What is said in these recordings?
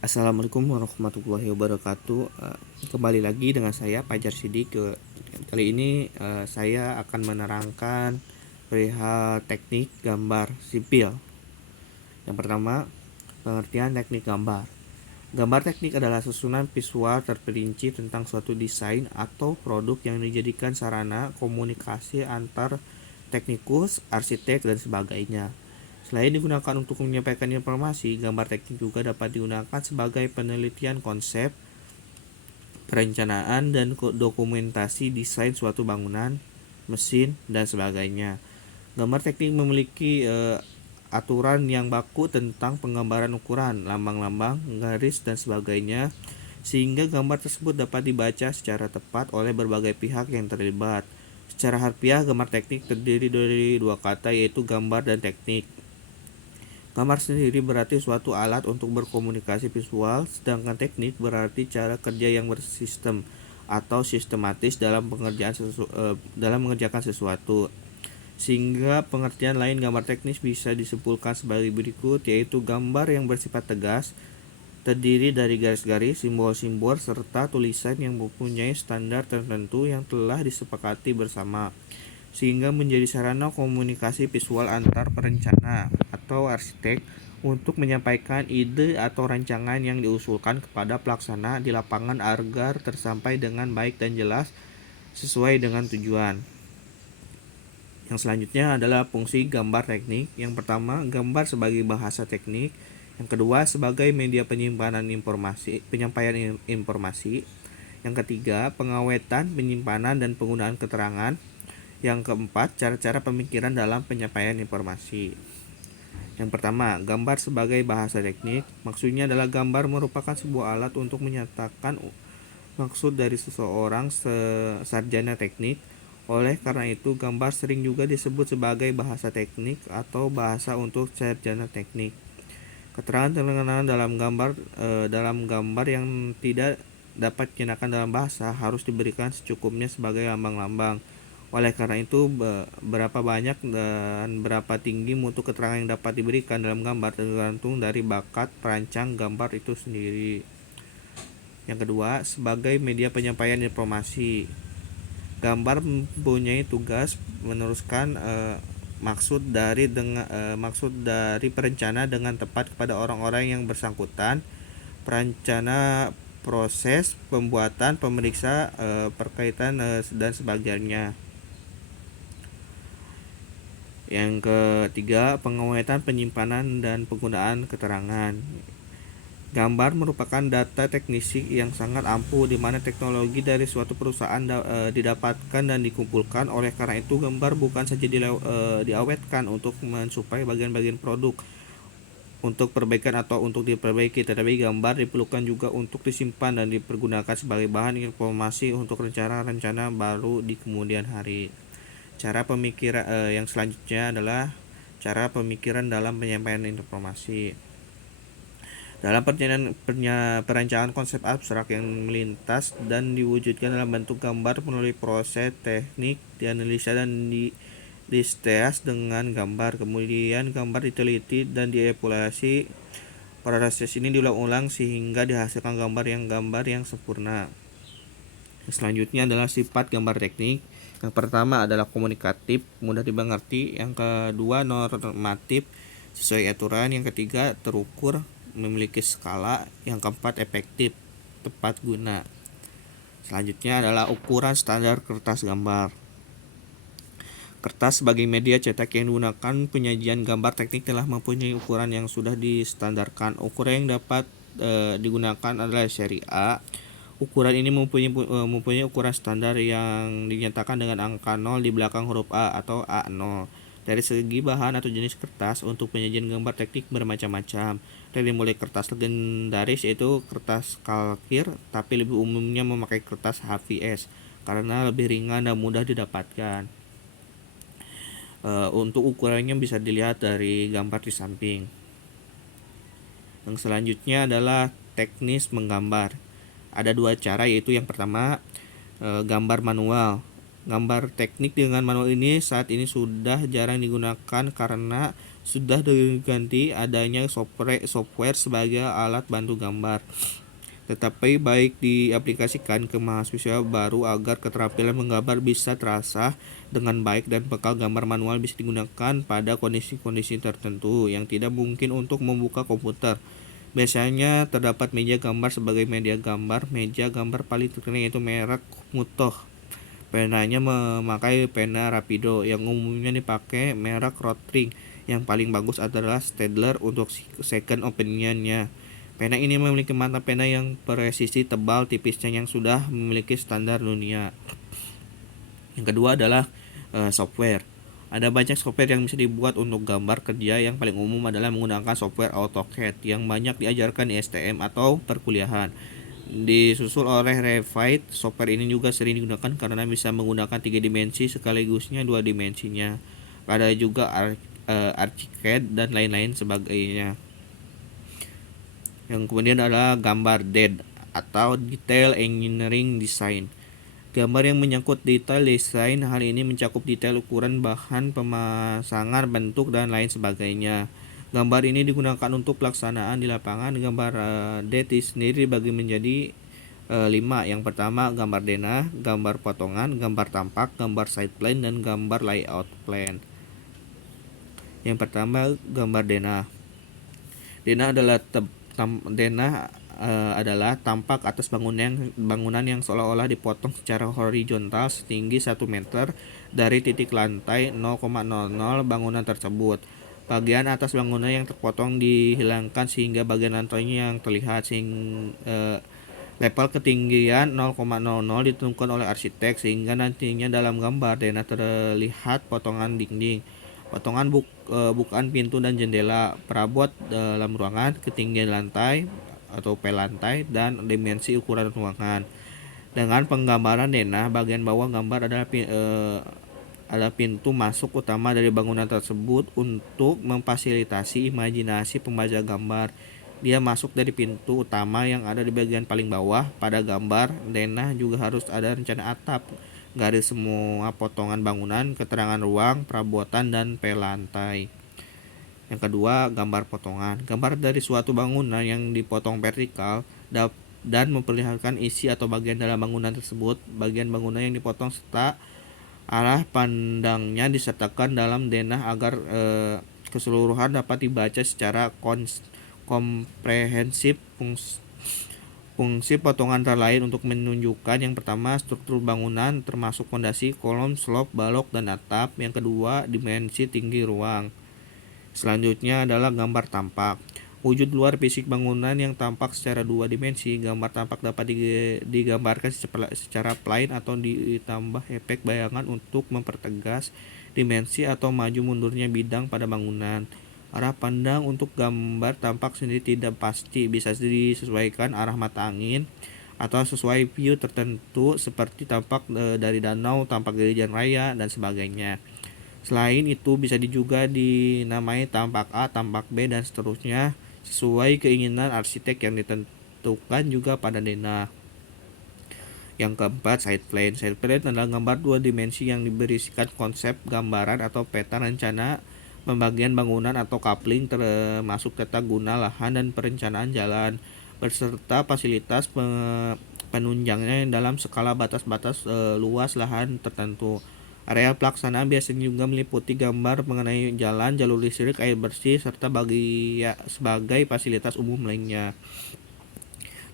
Assalamualaikum warahmatullahi wabarakatuh. Kembali lagi dengan saya Fajar Sidik. Kali ini saya akan menerangkan perihal teknik gambar sipil. Yang pertama, pengertian teknik gambar. Gambar teknik adalah susunan visual terperinci tentang suatu desain atau produk yang dijadikan sarana komunikasi antar teknikus, arsitek, dan sebagainya. Selain digunakan untuk menyampaikan informasi, gambar teknik juga dapat digunakan sebagai penelitian konsep, perencanaan, dan dokumentasi desain suatu bangunan, mesin, dan sebagainya. Gambar teknik memiliki aturan yang baku tentang penggambaran ukuran, lambang-lambang, garis, dan sebagainya, sehingga gambar tersebut dapat dibaca secara tepat oleh berbagai pihak yang terlibat. Secara harfiah, gambar teknik terdiri dari dua kata, yaitu gambar dan teknik. Gambar sendiri berarti suatu alat untuk berkomunikasi visual, sedangkan teknik berarti cara kerja yang bersistem atau sistematis dalam mengerjakan sesuatu. Sehingga pengertian lain gambar teknis bisa disimpulkan sebagai berikut, yaitu gambar yang bersifat tegas, terdiri dari garis-garis, simbol-simbol, serta tulisan yang mempunyai standar tertentu yang telah disepakati bersama, sehingga menjadi sarana komunikasi visual antar perencana atau arsitek untuk menyampaikan ide atau rancangan yang diusulkan kepada pelaksana di lapangan agar tersampai dengan baik dan jelas sesuai dengan tujuan. Yang selanjutnya adalah fungsi gambar teknik. Yang pertama, gambar sebagai bahasa teknik. Yang kedua, sebagai media penyampaian informasi. Yang ketiga, pengawetan, penyimpanan, dan penggunaan keterangan. Yang keempat, cara-cara pemikiran dalam penyampaian informasi. Yang pertama, gambar sebagai bahasa teknik. Maksudnya adalah gambar merupakan sebuah alat untuk menyatakan maksud dari seseorang sarjana teknik. Oleh karena itu, gambar sering juga disebut sebagai bahasa teknik atau bahasa untuk sarjana teknik. Keterangan dalam gambar yang tidak dapat dikenakan dalam bahasa harus diberikan secukupnya sebagai lambang-lambang. Oleh karena itu, berapa banyak dan berapa tinggi mutu keterangan yang dapat diberikan dalam gambar tergantung dari bakat perancang gambar itu sendiri. Yang kedua, sebagai media penyampaian informasi. Gambar mempunyai tugas meneruskan maksud dari perencana dengan tepat kepada orang-orang yang bersangkutan. Perencana proses pembuatan, pemeriksa, perkaitan, dan sebagainya. Yang ketiga, pengawetan, penyimpanan, dan penggunaan keterangan. Gambar merupakan data teknisi yang sangat ampuh di mana teknologi dari suatu perusahaan didapatkan dan dikumpulkan. Oleh karena itu, gambar bukan saja diawetkan untuk mensuplai bagian-bagian produk untuk perbaikan atau untuk diperbaiki, tetapi gambar diperlukan juga untuk disimpan dan dipergunakan sebagai bahan informasi untuk rencana-rencana baru di kemudian hari. Yang selanjutnya adalah cara pemikiran dalam penyampaian informasi. Dalam perencanaan konsep abstrak yang melintas dan diwujudkan dalam bentuk gambar melalui proses teknik dianalisa dan disteas dengan gambar. Kemudian gambar diteliti dan dievaluasi. Proses ini diulang-ulang sehingga dihasilkan gambar yang sempurna. Yang selanjutnya adalah sifat gambar teknik. Yang pertama adalah komunikatif, mudah dimengerti. Yang kedua, normatif, sesuai aturan. Yang ketiga, terukur, memiliki skala. Yang keempat, efektif, tepat guna. Selanjutnya adalah ukuran standar kertas gambar. Kertas sebagai media cetak yang digunakan penyajian gambar teknik telah mempunyai ukuran yang sudah distandarkan. Ukuran yang dapat digunakan adalah seri A. Ukuran ini mempunyai ukuran standar yang dinyatakan dengan angka 0 di belakang huruf A atau A0. Dari segi bahan atau jenis kertas, untuk penyajian gambar teknik bermacam-macam. Dari mulai kertas legendaris yaitu kertas kalkir, tapi lebih umumnya memakai kertas HVS karena lebih ringan dan mudah didapatkan. Untuk ukurannya bisa dilihat dari gambar di samping. Yang selanjutnya adalah teknis menggambar. Ada dua cara, yaitu yang pertama gambar manual. Gambar teknik dengan manual ini saat ini sudah jarang digunakan karena sudah diganti adanya software sebagai alat bantu gambar. Tetapi baik diaplikasikan ke mahasiswa baru agar keterampilan menggambar bisa terasah dengan baik dan bekal gambar manual bisa digunakan pada kondisi-kondisi tertentu yang tidak mungkin untuk membuka komputer. Biasanya terdapat meja gambar sebagai media gambar. Meja gambar paling terkenal yaitu merek Mutoh. Penanya memakai pena Rapido yang umumnya dipakai merek Rotring. Yang paling bagus adalah Staedtler untuk second opinion-nya. Pena ini memiliki mata pena yang presisi tebal tipisnya yang sudah memiliki standar dunia. Yang kedua adalah software. Ada banyak software yang bisa dibuat untuk gambar kerja. Yang paling umum adalah menggunakan software AutoCAD yang banyak diajarkan di STM atau perkuliahan. Disusul oleh Revit, software ini juga sering digunakan karena bisa menggunakan 3 dimensi sekaligusnya 2 dimensinya. Ada juga Archicad dan lain-lain sebagainya. Yang kemudian adalah gambar DED atau Detail Engineering Design. Gambar yang menyangkut detail desain, hal ini mencakup detail ukuran bahan, pemasangan, bentuk, dan lain sebagainya. Gambar ini digunakan untuk pelaksanaan di lapangan. Gambar DED sendiri dibagi menjadi 5. Yang pertama gambar denah, gambar potongan, gambar tampak, gambar side plan, dan gambar layout plan. Yang pertama gambar denah. Denah adalah tampak atas bangunan yang seolah-olah dipotong secara horizontal setinggi 1 meter dari titik lantai 0,00 bangunan tersebut. Bagian atas bangunan yang terpotong dihilangkan sehingga bagian lantainya yang terlihat. Level ketinggian 0,00 ditentukan oleh arsitek sehingga nantinya dalam gambar denah terlihat potongan dinding, potongan bukaan pintu dan jendela, perabot dalam ruangan, ketinggian lantai atau pelantai, dan dimensi ukuran ruangan. Dengan penggambaran denah, bagian bawah gambar adalah pintu masuk utama dari bangunan tersebut. Untuk memfasilitasi imajinasi pembaca gambar, dia masuk dari pintu utama yang ada di bagian paling bawah. Pada gambar denah juga harus ada rencana atap, garis semua potongan bangunan, keterangan ruang, perabotan, dan pelantai. Yang kedua, gambar potongan. Gambar dari suatu bangunan yang dipotong vertikal dan memperlihatkan isi atau bagian dalam bangunan tersebut. Bagian bangunan yang dipotong serta arah pandangnya disertakan dalam denah agar keseluruhan dapat dibaca secara komprehensif. Fungsi potongan antara lain untuk menunjukkan yang pertama struktur bangunan termasuk fondasi, kolom, slop, balok, dan atap. Yang kedua dimensi tinggi ruang. Selanjutnya adalah gambar tampak. Wujud luar fisik bangunan yang tampak secara 2 dimensi. Gambar tampak dapat digambarkan secara plain atau ditambah efek bayangan untuk mempertegas dimensi atau maju mundurnya bidang pada bangunan. Arah pandang untuk gambar tampak sendiri tidak pasti, bisa disesuaikan arah mata angin atau sesuai view tertentu seperti tampak dari danau, tampak dari jalan raya, dan sebagainya. Selain itu bisa juga dinamai tampak A, tampak B, dan seterusnya sesuai keinginan arsitek yang ditentukan juga pada denah. Yang keempat, side plan. Side plan adalah gambar 2 dimensi yang berisikan konsep gambaran atau peta rencana pembagian bangunan atau coupling, termasuk tata guna lahan dan perencanaan jalan, beserta fasilitas penunjangnya dalam skala batas-batas luas lahan tertentu. Area pelaksanaan biasanya juga meliputi gambar mengenai jalan, jalur listrik, air bersih, serta sebagai fasilitas umum lainnya.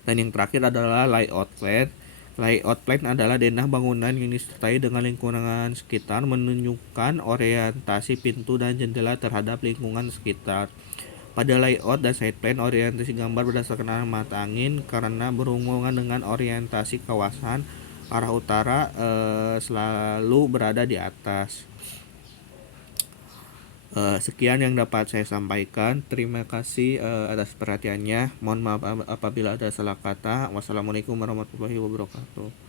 Dan yang terakhir adalah layout plan. Layout plan adalah denah bangunan yang disertai dengan lingkungan sekitar, menunjukkan orientasi pintu dan jendela terhadap lingkungan sekitar. Pada layout dan side plan, orientasi gambar berdasarkan arah mata angin karena berhubungan dengan orientasi kawasan. Arah utara selalu berada di atas. Sekian yang dapat saya sampaikan. Terima kasih atas perhatiannya. Mohon maaf apabila ada salah kata. Wassalamualaikum warahmatullahi wabarakatuh.